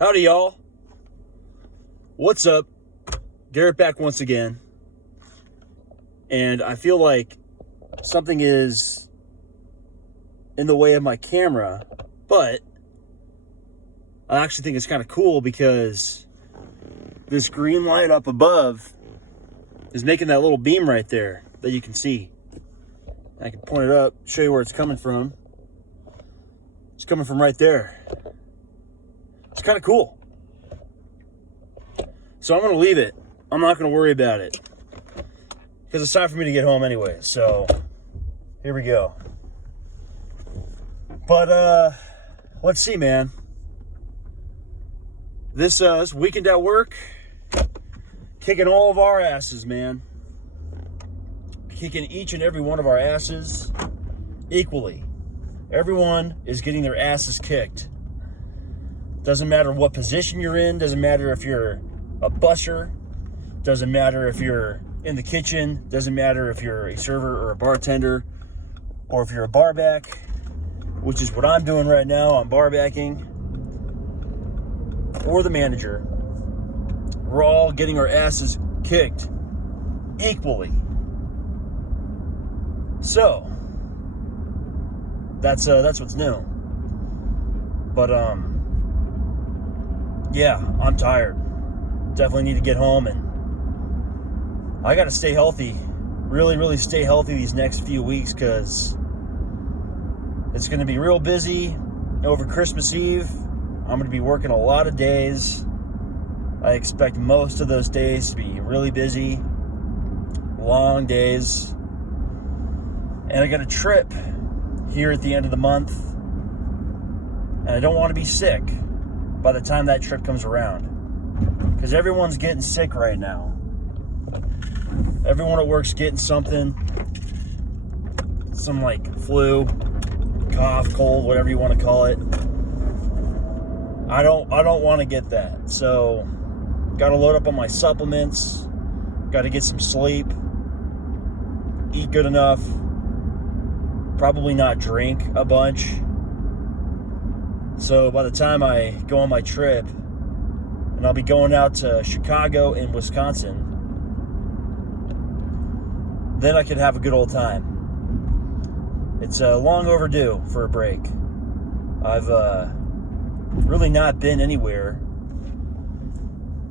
Howdy, y'all. What's up? Garrett back once again. And I feel like something is in the way of my camera, but I actually think it's kind of cool because this green light up above is making that little beam right there that you can see. I can point it up, show you where it's coming from. It's coming from right there. It's kind of cool. So I'm going to leave it. I'm not going to worry about it because it's time for me to get home anyway. So here we go. But let's see, man. This weekend at work, kicking all of our asses, man. Kicking each and every one of our asses equally. Everyone is getting their asses kicked. Doesn't matter what position you're in. Doesn't matter if you're a busser. Doesn't matter if you're in the kitchen. Doesn't matter if you're a server or a bartender. Or if you're a barback, which is what I'm doing right now. I'm barbacking. Or the manager. We're all getting our asses kicked equally. So that's what's new. But yeah, I'm tired. Definitely need to get home, and I gotta stay healthy. Really stay healthy these next few weeks, because it's gonna be real busy over Christmas Eve. I'm gonna be working a lot of days. I expect most of those days to be really busy, long days. And I got a trip here at the end of the month, and I don't want to be sick by the time that trip comes around, because everyone's getting sick right now. Everyone at work's getting something, some like flu, cough, cold, whatever you want to call it. I don't want to get that. So got to load up on my supplements, got to get some sleep, eat good enough, probably not drink a bunch. So by the time I go on my trip, and I'll be going out to Chicago and Wisconsin, then I could have a good old time. It's long overdue for a break. I've really not been anywhere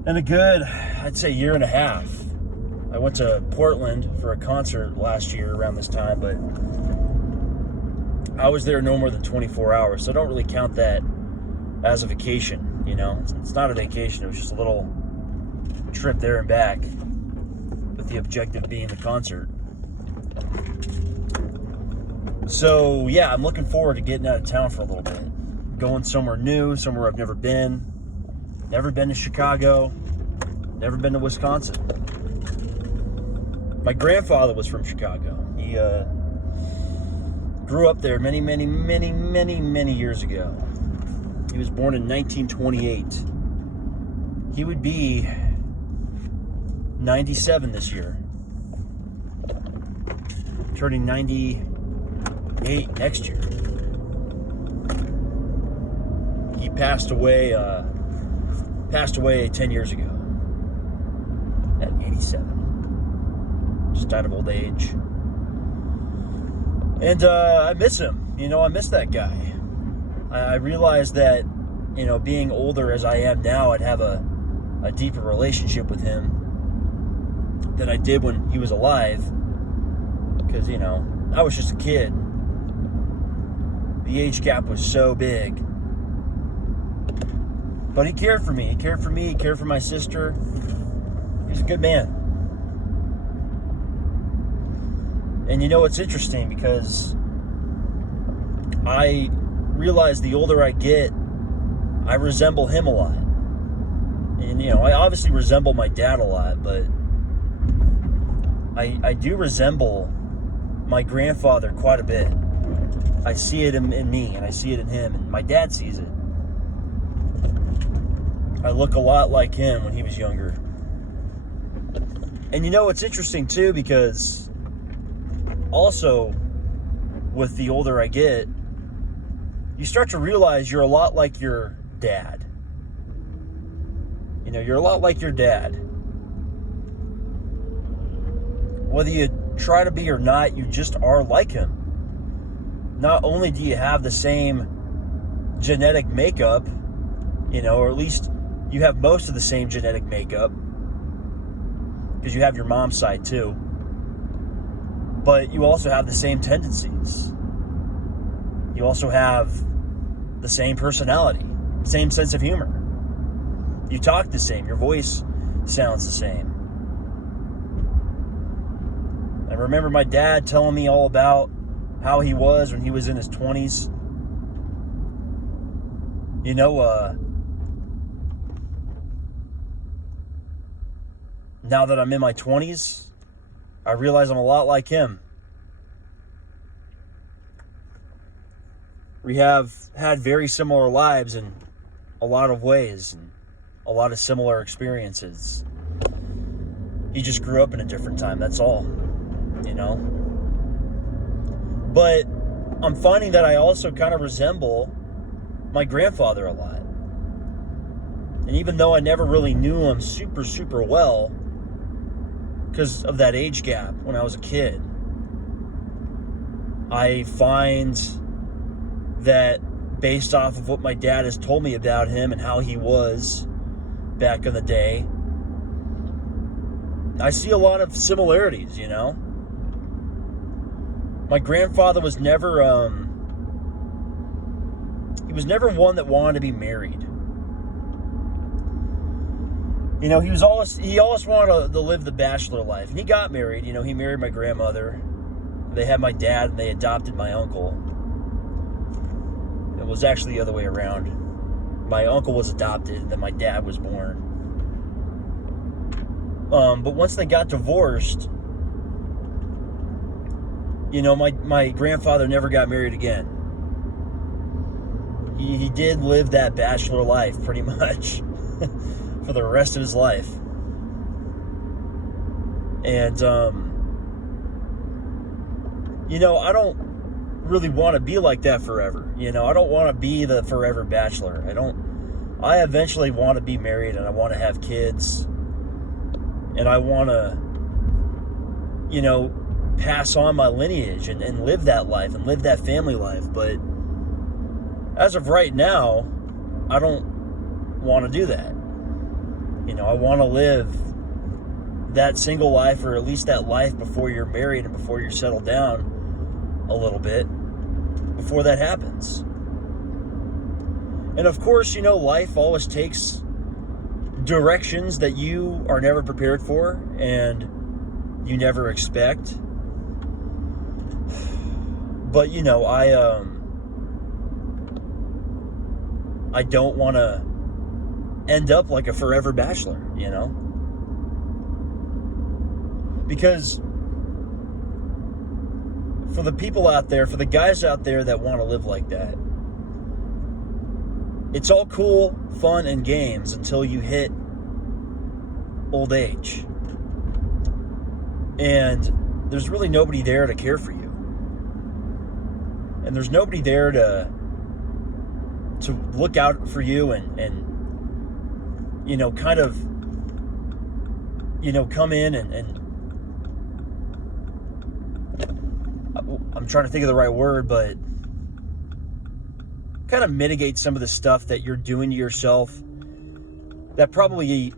in a good, I'd say, year and a half. I went to Portland for a concert last year around this time, but I was there no more than 24 hours, so I don't really count that as a vacation, you know? It's not a vacation, it was just a little trip there and back, with the objective being the concert. So, yeah, I'm looking forward to getting out of town for a little bit. Going somewhere new, somewhere I've never been. Never been to Chicago. Never been to Wisconsin. My grandfather was from Chicago. He grew up there many years ago. He was born in 1928. He would be 97 this year. Turning 98 next year. He passed away 10 years ago at 87. Just died of old age. And I miss him. You know, I miss that guy. I realized that, you know, being older as I am now, I'd have a deeper relationship with him than I did when he was alive. Because, you know, I was just a kid. The age gap was so big. But he cared for me. He cared for me. He cared for my sister. He's a good man. And you know, it's interesting because I realize the older I get, I resemble him a lot. And, you know, I obviously resemble my dad a lot, but I do resemble my grandfather quite a bit. I see it in me, and I see it in him, and my dad sees it. I look a lot like him when he was younger. And you know, it's interesting too, because also with the older I get, you start to realize you're a lot like your dad. You know, you're a lot like your dad. Whether you try to be or not, you just are like him. Not only do you have the same genetic makeup, you know, or at least you have most of the same genetic makeup, because you have your mom's side too, but you also have the same tendencies. You also have the same personality, same sense of humor. You talk the same, your voice sounds the same. I remember my dad telling me all about how he was when he was in his 20s. You know, now that I'm in my 20s, I realize I'm a lot like him. We have had very similar lives in a lot of ways and a lot of similar experiences. He just grew up in a different time, that's all, you know? But I'm finding that I also kind of resemble my grandfather a lot. And even though I never really knew him super, super well, because of that age gap when I was a kid, I find that based off of what my dad has told me about him and how he was back in the day, I see a lot of similarities, you know? My grandfather was never, he was never one that wanted to be married. You know, he always wanted to live the bachelor life. And he got married, you know, he married my grandmother. They had my dad and they adopted my uncle. It was actually the other way around. My uncle was adopted and then my dad was born. But once they got divorced, you know, my grandfather never got married again. He did live that bachelor life pretty much for the rest of his life. And, you know, I don't really want to be like that forever. You know, I don't want to be the forever bachelor. I eventually want to be married and I want to have kids. And I want to, you know, pass on my lineage and live that life and live that family life. But as of right now, I don't want to do that. You know, I want to live that single life, or at least that life before you're married and before you're settled down a little bit, before that happens. And of course, you know, life always takes directions that you are never prepared for and you never expect. But, you know, I don't want to end up like a forever bachelor, you know? Because for the people out there, for the guys out there that want to live like that, it's all cool, fun, and games until you hit old age. And there's really nobody there to care for you. And there's nobody there to look out for you and you know, kind of, you know, come in and I'm trying to think of the right word, but kind of mitigate some of the stuff that you're doing to yourself that probably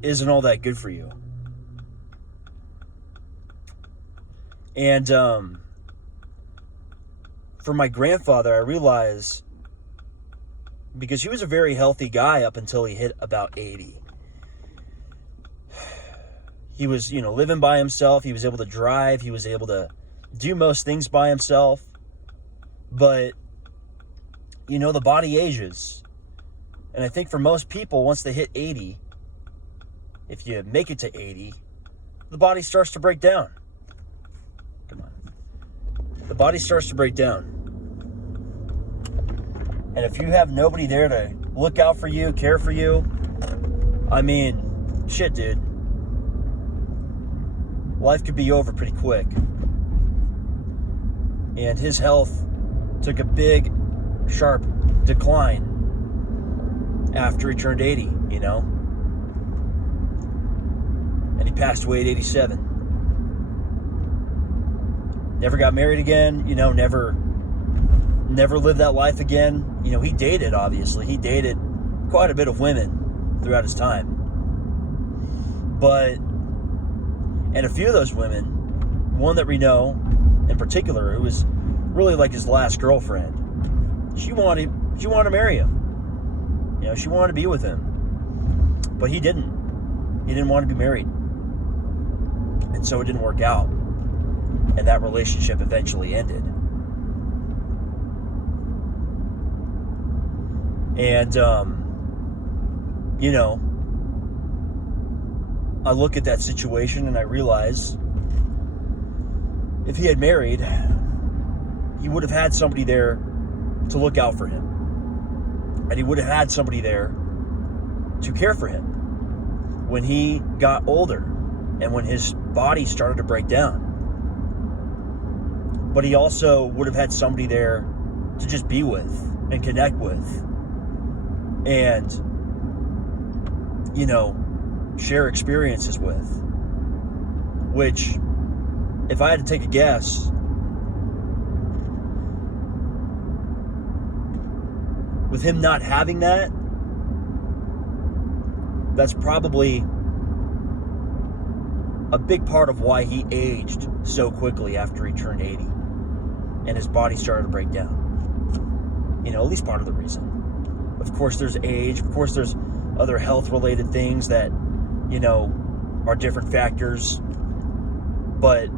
isn't all that good for you. And for my grandfather, I realized, because he was a very healthy guy up until he hit about 80. He was, you know, living by himself. He was able to drive. He was able to do most things by himself. But, you know, the body ages. And I think for most people, once they hit 80, if you make it to 80, the body starts to break down. Come on. The body starts to break down. And if you have nobody there to look out for you, care for you, I mean, shit, dude. Life could be over pretty quick. And his health took a big, sharp decline after he turned 80, you know? And he passed away at 87. Never got married again, never lived that life again. He dated, obviously. He dated quite a bit of women throughout his time. And a few of those women, one that we know in particular, who was really like his last girlfriend, she wanted to marry him. She wanted to be with him. But he didn't. He didn't want to be married. And so it didn't work out. And that relationship eventually ended. And, I look at that situation and I realize if he had married, he would have had somebody there to look out for him. And he would have had somebody there to care for him when he got older and when his body started to break down. But he also would have had somebody there to just be with and connect with and, share experiences with. Which, if I had to take a guess, with him not having that, that's probably a big part of why he aged so quickly after he turned 80 and his body started to break down. At least part of the reason. Of course, there's age. Of course, there's other health-related things that, are different factors. But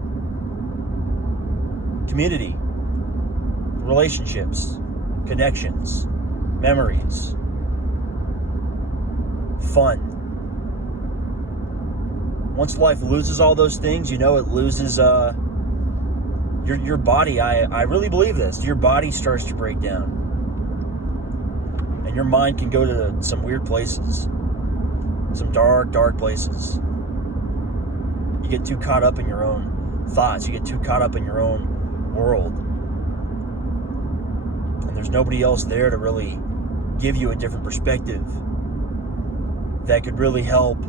community, relationships, connections, memories, fun. Once life loses all those things, it loses your body. I really believe this. Your body starts to break down. And your mind can go to some weird places. Some dark, dark places. You get too caught up in your own thoughts. You get too caught up in your own world. And there's nobody else there to really give you a different perspective that could really help.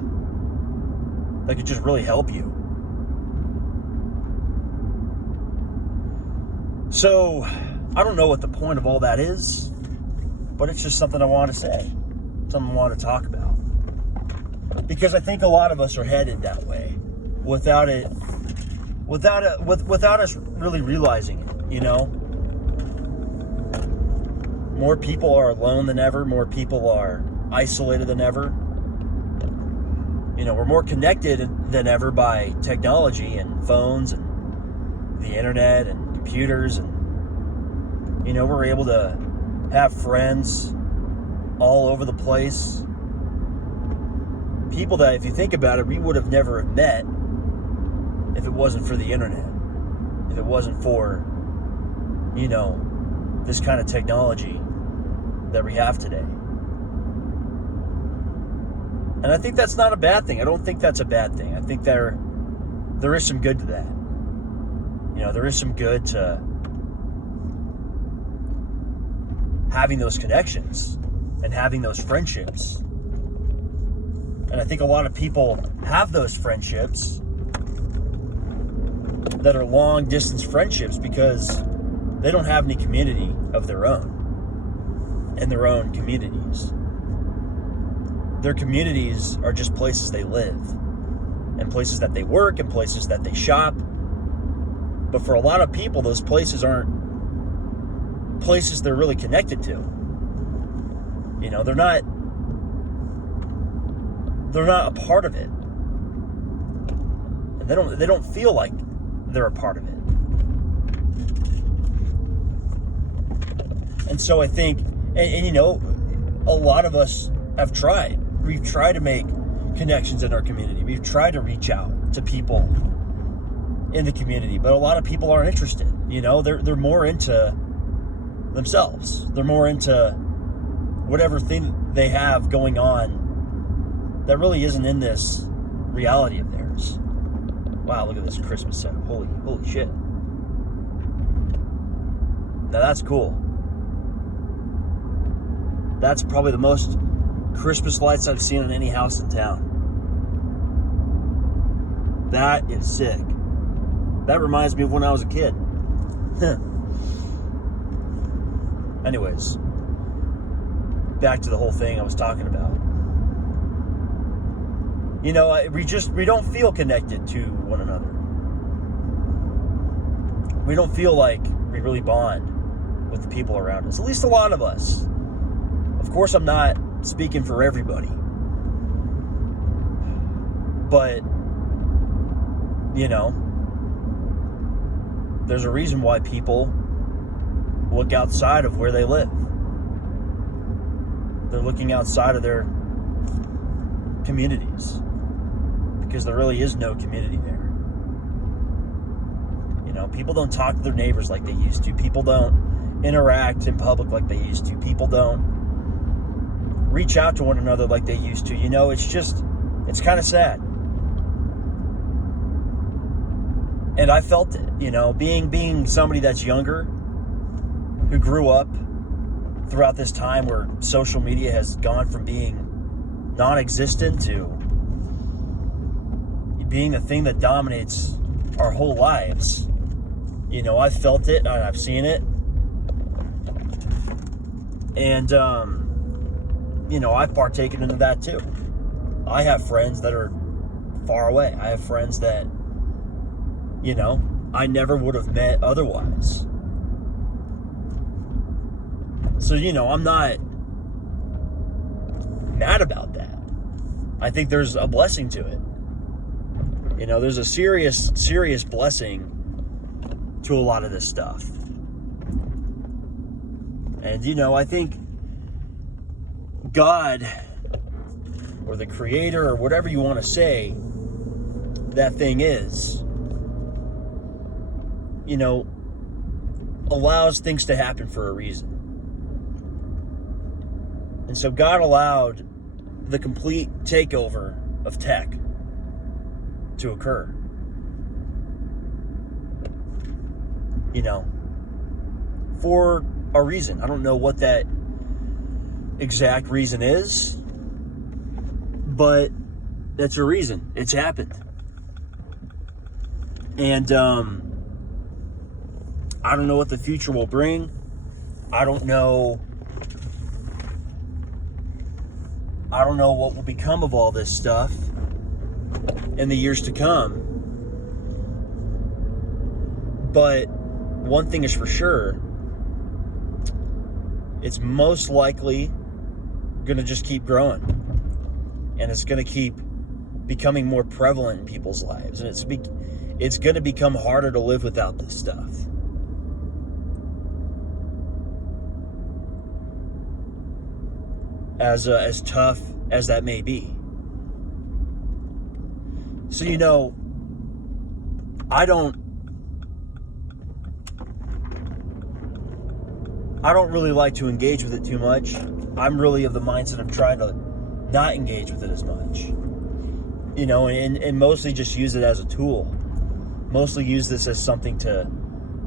That could just really help you. So, I don't know what the point of all that is, but it's just something I want to say. Something I want to talk about. Because I think a lot of us are headed that way without us really realizing it, More people are alone than ever. More people are isolated than ever. We're more connected than ever by technology and phones and the internet and computers. And, we're able to have friends all over the place. People that, if you think about it, we would have never met if it wasn't for the internet. If it wasn't for, this kind of technology that we have today. And I think that's not a bad thing. I don't think that's a bad thing. I think there is some good to that. There is some good to having those connections and having those friendships. And I think a lot of people have those friendships that are long distance friendships because they don't have any community of their own in their own communities. Their communities are just places they live and places that they work and places that they shop. But for a lot of people, those places aren't places they're really connected to. They're not a part of it. And they don't feel like they're a part of it. And so I think, and a lot of us have tried. We've tried to make connections in our community. We've tried to reach out to people in the community, but a lot of people aren't interested. They're more into themselves. They're more into whatever thing they have going on that really isn't in this reality of theirs. Wow, look at this Christmas setup. Holy shit. Now that's cool. That's probably the most Christmas lights I've seen in any house in town. That is sick. That reminds me of when I was a kid. Anyways, back to the whole thing I was talking about. You know, we don't feel connected to one another. We don't feel like we really bond with the people around us. At least a lot of us. Of course, I'm not speaking for everybody. But, you know, there's a reason why people look outside of where they live. They're looking outside of their communities because there really is no community there. You know, people don't talk to their neighbors like they used to. People don't interact in public like they used to. People don't reach out to one another like they used to. You know, it's kind of sad. And I felt it, you know, being somebody that's younger, who grew up throughout this time where social media has gone from being non-existent to being the thing that dominates our whole lives. You know, I've felt it and I've seen it. And, you know, I've partaken into that too. I have friends that are far away. I have friends that, you know, I never would have met otherwise. So, you know, I'm not mad about that. I think there's a blessing to it. You know, there's a serious blessing to a lot of this stuff. And, you know, I think God, or the Creator, or whatever you want to say that thing is, you know, allows things to happen for a reason. And so God allowed the complete takeover of tech to occur. You know, for a reason. I don't know what that exact reason is, but that's a reason. It's happened. And I don't know what the future will bring. I don't know what will become of all this stuff in the years to come. But one thing is for sure, it's most likely going to just keep growing. And it's going to keep becoming more prevalent in people's lives. And it's going to become harder to live without this stuff. As tough as that may be. So, you know, I don't really like to engage with it too much. I'm really of the mindset of trying to not engage with it as much. You know, and mostly just use it as a tool. Mostly use this as something to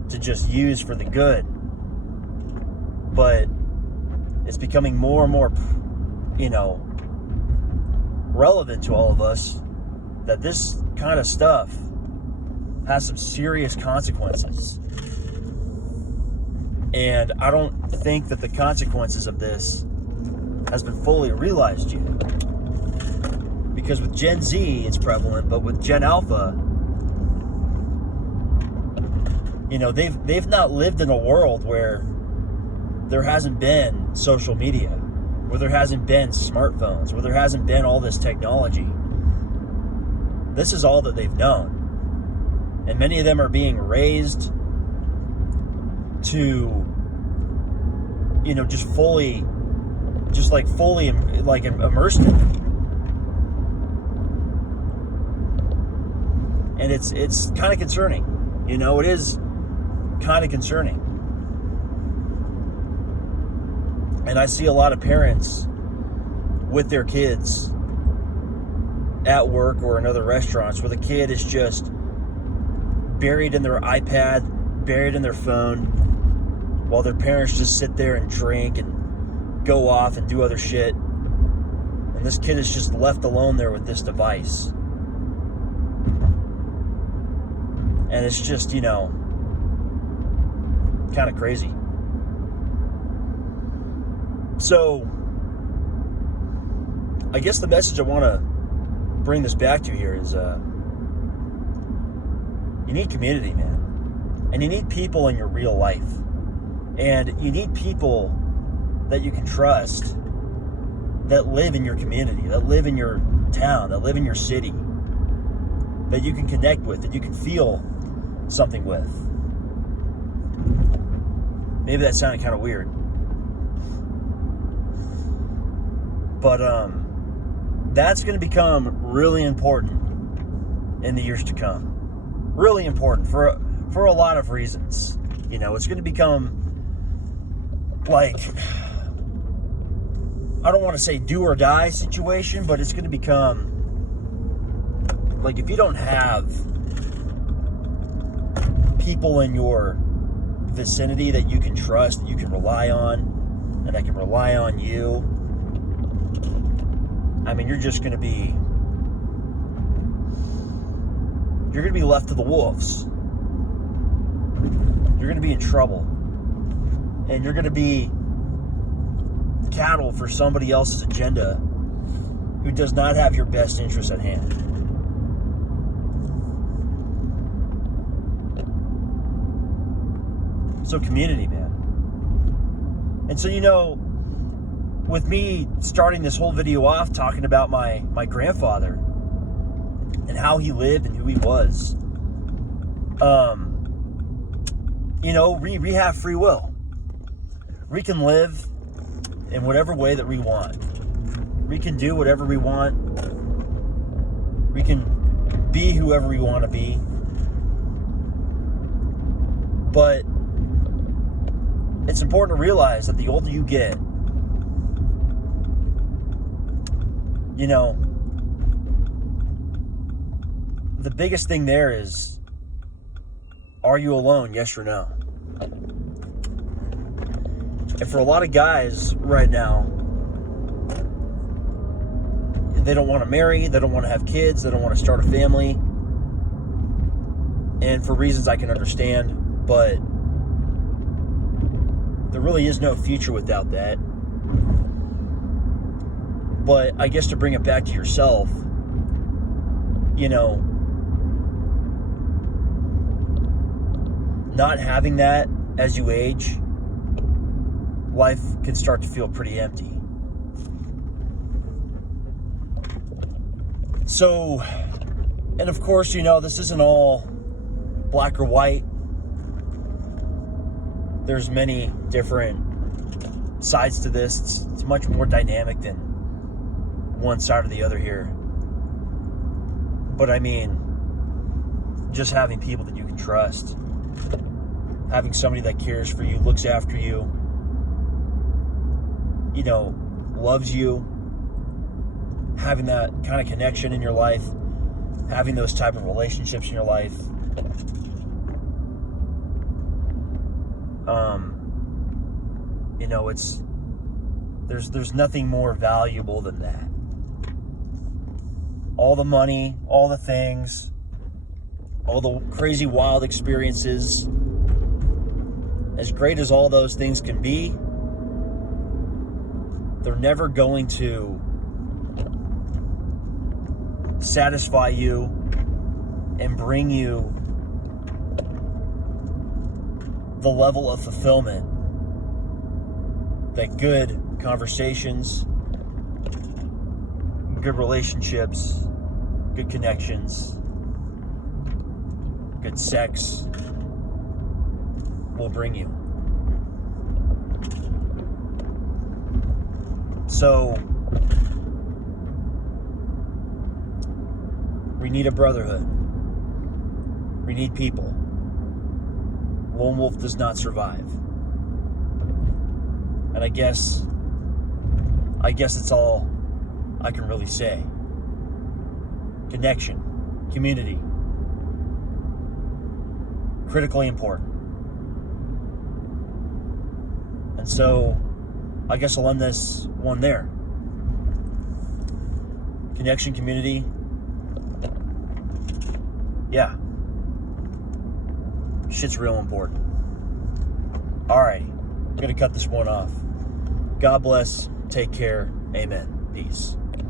just use for the good. But it's becoming more and more, you know, relevant to all of us that this kind of stuff has some serious consequences. And I don't think that the consequences of this has been fully realized yet. Because with Gen Z, it's prevalent, but with Gen Alpha, you know, they've not lived in a world where there hasn't been social media, where there hasn't been smartphones, where there hasn't been all this technology. This is all that they've known. And many of them are being raised to, you know, just fully immersed in it. And it's kind of concerning. You know, it is kind of concerning. And I see a lot of parents with their kids at work or in other restaurants where the kid is just buried in their iPad, buried in their phone, while their parents just sit there and drink and go off and do other shit. And this kid is just left alone there with this device. And it's just, kind of crazy. So, I guess the message I want to bring this back to here is you need community, man. And you need people in your real life. And you need people that you can trust, that live in your community, that live in your town, that live in your city, that you can connect with, that you can feel something with. Maybe that sounded kind of weird. But that's going to become really important in the years to come. Really important for a lot of reasons. It's going to become like, I don't want to say do or die situation, but it's going to become like, if you don't have people in your vicinity that you can trust, that you can rely on, and that can rely on you, I mean, you're going to be left to the wolves. You're going to be in trouble. And you're going to be cattle for somebody else's agenda who does not have your best interests at hand. So community, man. And so, with me starting this whole video off talking about my grandfather and how he lived and who he was, we have free will. We can live in whatever way that we want. We can do whatever we want. We can be whoever we want to be. But it's important to realize that the older you get, the biggest thing there is, are you alone, yes or no? And for a lot of guys right now, they don't want to marry, they don't want to have kids, they don't want to start a family. And for reasons I can understand, but there really is no future without that. But I guess to bring it back to yourself, not having that as you age, life can start to feel pretty empty. So, and of course, this isn't all black or white. There's many different sides to this. It's much more dynamic than one side or the other here. But I mean, just having people that you can trust, having somebody that cares for you, looks after you, loves you, having that kind of connection in your life, having those type of relationships in your life, there's nothing more valuable than that. All the money, all the things, all the crazy wild experiences, as great as all those things can be, they're never going to satisfy you and bring you the level of fulfillment that good conversations, good relationships, good connections, good sex will bring you. So, we need a brotherhood. We need people. Lone wolf does not survive. And I guess it's all I can really say. Connection, community, critically important. And so, I guess I'll end this one there. Connection, community. Yeah. Shit's real important. Alrighty, I'm going to cut this one off. God bless. Take care. Amen. Peace.